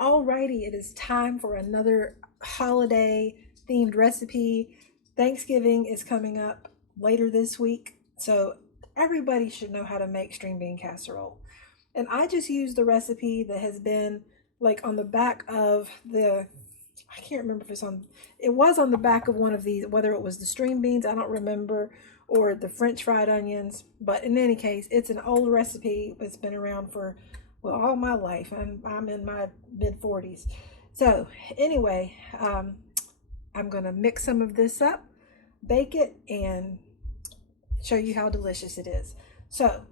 Alrighty, it is time for another holiday themed recipe. Thanksgiving is coming up later this week, so everybody should know how to make string bean casserole. And I just used the recipe that has been like on the back of I can't remember if it was on the back of one of these, whether it was the string beans, I don't remember, or the French fried onions. But in any case, it's an old recipe. It's been around for, well, all my life. I'm in my mid 40s. So anyway, I'm going to mix some of this up, bake it, and show you how delicious it is. So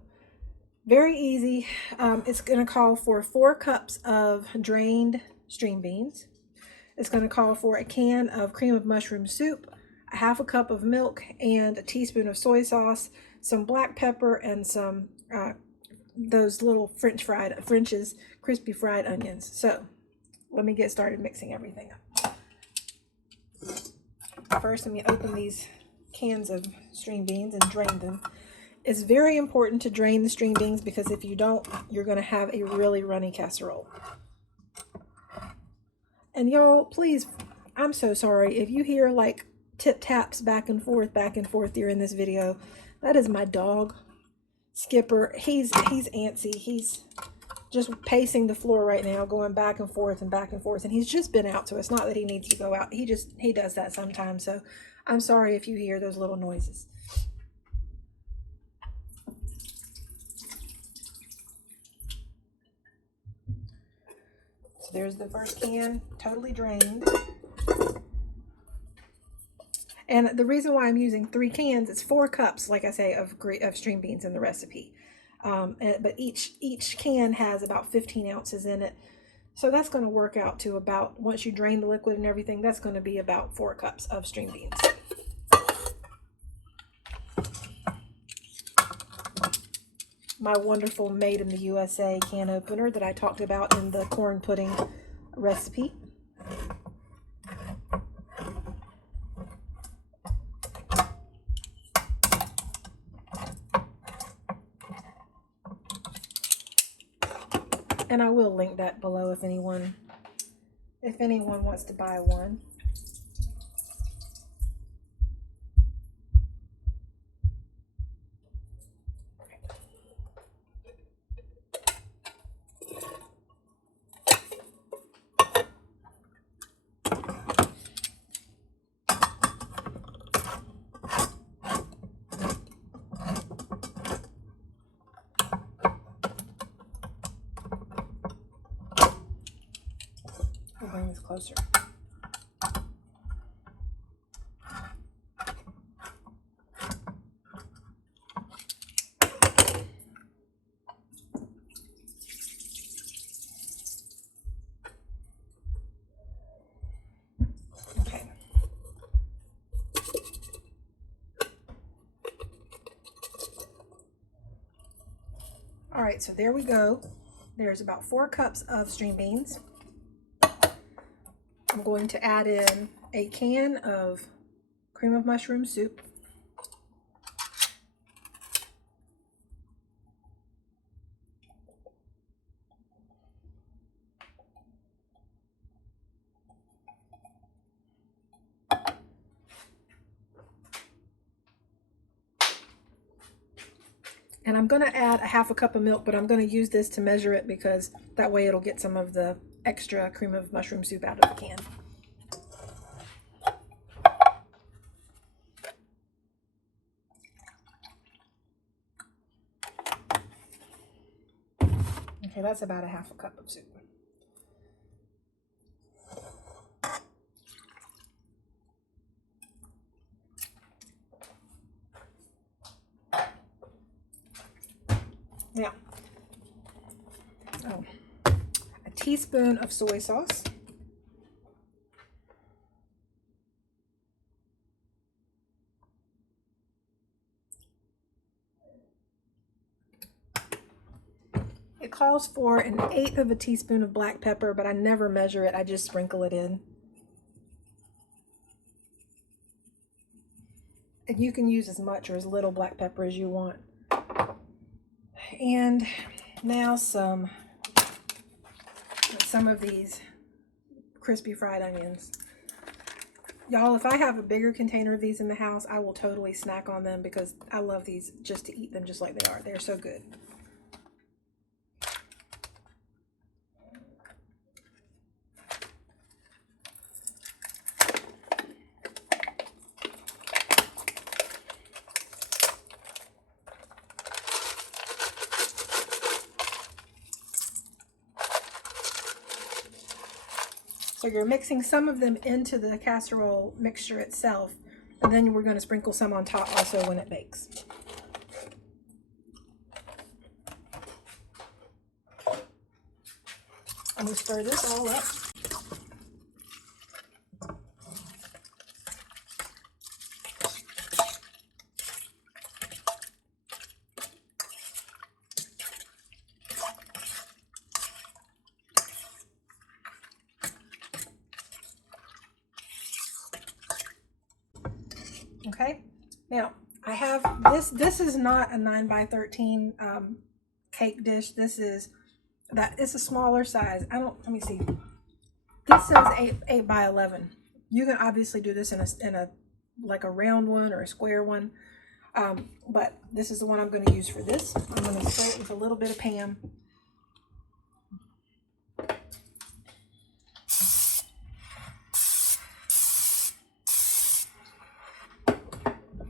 very easy. It's going to call for 4 cups of drained string beans. It's going to call for a can of cream of mushroom soup, a half a cup of milk, and a teaspoon of soy sauce, some black pepper, and some those little French's crispy fried onions. So let me get started mixing everything up. First, let me open these cans of string beans and drain them. It's very important to drain the string beans because if you don't, you're going to have a really runny casserole. And y'all, please, I'm so sorry if you hear like tip taps back and forth during this video. That is my dog, Skipper. He's antsy. He's just pacing the floor right now, going back and forth, and he's just been out, so it's not that he needs to go out. He does that sometimes, so I'm sorry if you hear those little noises. So there's the first can, totally drained. And the reason why I'm using 3 cans, it's 4 cups, like I say, of string beans in the recipe. But each can has about 15 ounces in it. So that's going to work out to about, once you drain the liquid and everything, that's going to be about 4 cups of string beans. My wonderful made in the USA can opener that I talked about in the corn pudding recipe. And I will link that below if anyone wants to buy one. We'll bring this closer. Okay. All right, so there we go. There's about 4 cups of string beans. I'm going to add in a can of cream of mushroom soup. And I'm going to add a half a cup of milk, but I'm going to use this to measure it because that way it'll get some of the extra cream of mushroom soup out of the can. Okay, that's about a half a cup of soup. Now, a teaspoon of soy sauce. It calls for 1/8 of a teaspoon of black pepper, but I never measure it. I just sprinkle it in. And you can use as much or as little black pepper as you want. And now let's some of these crispy fried onions. Y'all, if I have a bigger container of these in the house, I will totally snack on them because I love these just to eat them just like they are. They're so good. So you're mixing some of them into the casserole mixture itself, and then we're going to sprinkle some on top also when it bakes. I'm going to stir this all up. Okay, now I have this is not a 9x13 cake dish. This is it's a smaller size. Let me see. This says 8x11. You can obviously do this in a like a round one or a square one. But this is the one I'm going to use for this. I'm going to spray it with a little bit of Pam.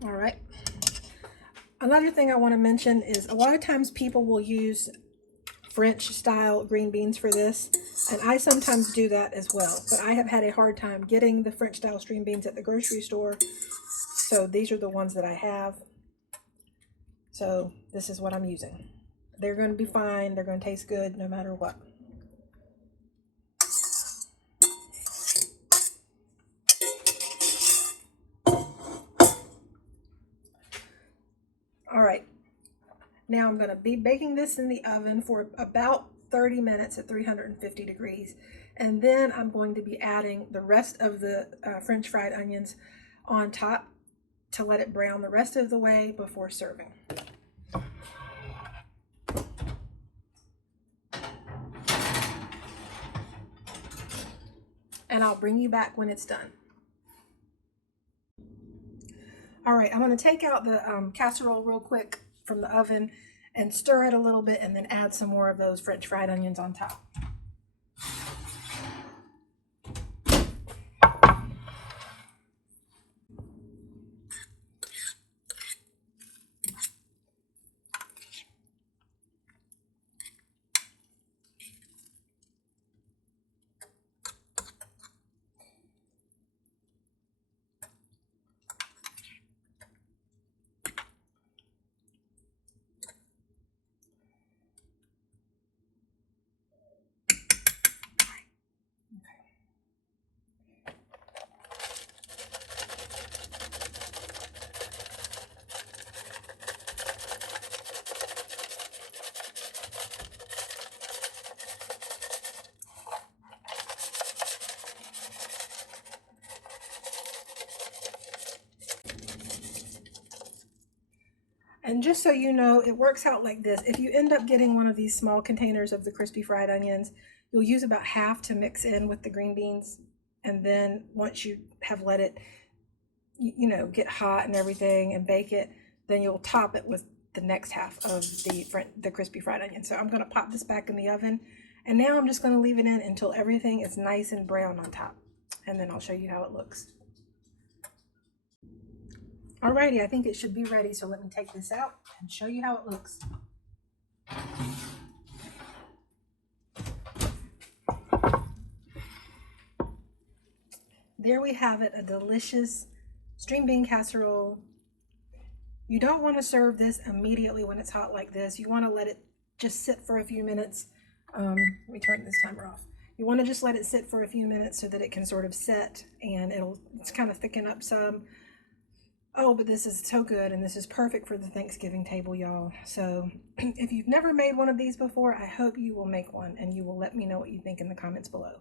All right. Another thing I want to mention is a lot of times people will use French style green beans for this, and I sometimes do that as well, but I have had a hard time getting the French style string beans at the grocery store, so these are the ones that I have. So this is what I'm using. They're going to be fine. They're going to taste good no matter what. All right, now I'm going to be baking this in the oven for about 30 minutes at 350 degrees. And then I'm going to be adding the rest of the French fried onions on top to let it brown the rest of the way before serving. And I'll bring you back when it's done. All right, I'm going to take out the casserole real quick from the oven and stir it a little bit and then add some more of those French fried onions on top. And just so you know, it works out like this. If you end up getting one of these small containers of the crispy fried onions, you'll use about half to mix in with the green beans. And then once you have let it, get hot and everything and bake it, then you'll top it with the next half of the crispy fried onion. So I'm going to pop this back in the oven. And now I'm just going to leave it in until everything is nice and brown on top. And then I'll show you how it looks. Alrighty, I think it should be ready, so let me take this out and show you how it looks. There we have it, a delicious string bean casserole. You don't want to serve this immediately when it's hot like this. You want to let it just sit for a few minutes. Let me turn this timer off. You want to just let it sit for a few minutes so that it can sort of set and it's kind of thicken up some. Oh, but this is so good, and this is perfect for the Thanksgiving table, y'all. So if you've never made one of these before, I hope you will make one, and you will let me know what you think in the comments below.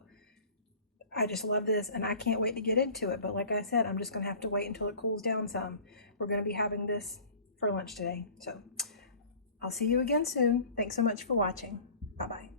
I just love this, and I can't wait to get into it. But like I said, I'm just going to have to wait until it cools down some. We're going to be having this for lunch today. So I'll see you again soon. Thanks so much for watching. Bye-bye.